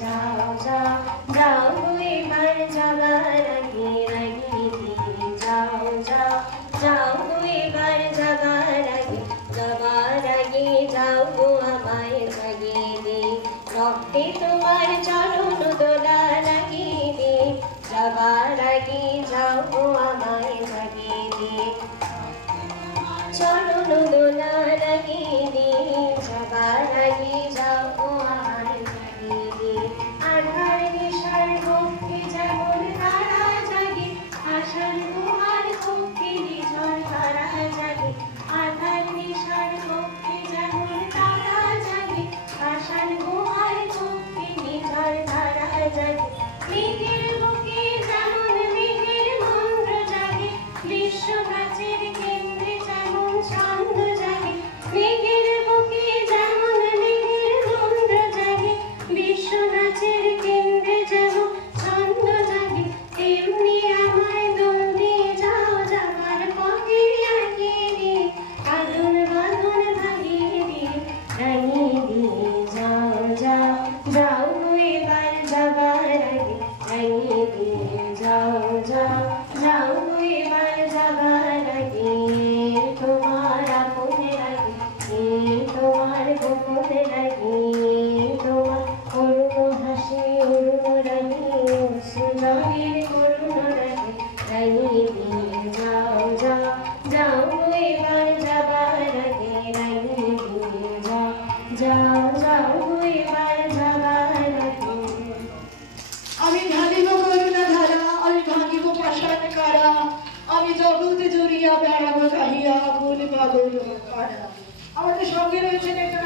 যাও যাও যাও এবার যাবার আগে রাগিয়ে দিয়ে যাও যাও যাও এবার যাবার আগে যাও গো আমায় জাগিয়ে দিয়ে রক্তে তোমার চরণ দোলা লাগিয়ে দিয়ে যাবার আগে যাও গো আমায় জাগিয়ে দিয়ে চরণ দোলা লাগিয়ে দিয়ে যাবার আগে যাও গো আমায় জাগিয়ে দিয়ে আধার নিশার ভক্তি যেমন তারা জাগে আশার গুহার ভক্তি নিঝড় তারা জাগে আধার নিশার ভক্তি যেমন তারা জাগে আশার গুহার ভক্তি নিঝড় তারা জাগে মেঘের বুকে যেমন মেঘের মন্ত্র জাগে বিশ্ব প্রাচীর কেন্দ্রে যেমন ছন্দ জাগে মেঘের বুকে যেমন মেঘের মন্ত্র জাগে বিশ্ব প্রাচীর কেন্দ্রে যেমন ছন্দ জাগে তেমনি আমায় দোল দিয়ে যাও যাবার পথে আঁকিয়ে দিয়ে আগুন বাঁধন ভাগিয়ে দিয়ে রাঙিয়ে দিয়ে যাও যাও যাও এবার যাবার আগে রাঙিয়ে দিয়ে যাও যাও যাও এবার যাবার আগে তোমার আপনের আগে তোমার গোপনের আগে তোমার করুণ হাসি অরুণ রাগে সুজনের করুণ রাগে রাঙিয়ে দিয়ে যাও যাও যাও এবার যাবার আগে রাঙিয়ে দিয়ে যাও যাও যাও এবার যাবার আগে আমি ঢালিব করুণা ধারা আমি ভাঙিব পাষাণ কারা আমি জগৎ জুড়িয়া বেড়াবো গাহিয়া ফুল পাগল পাড়া। আমাদের সঙ্গে রয়েছেন একটা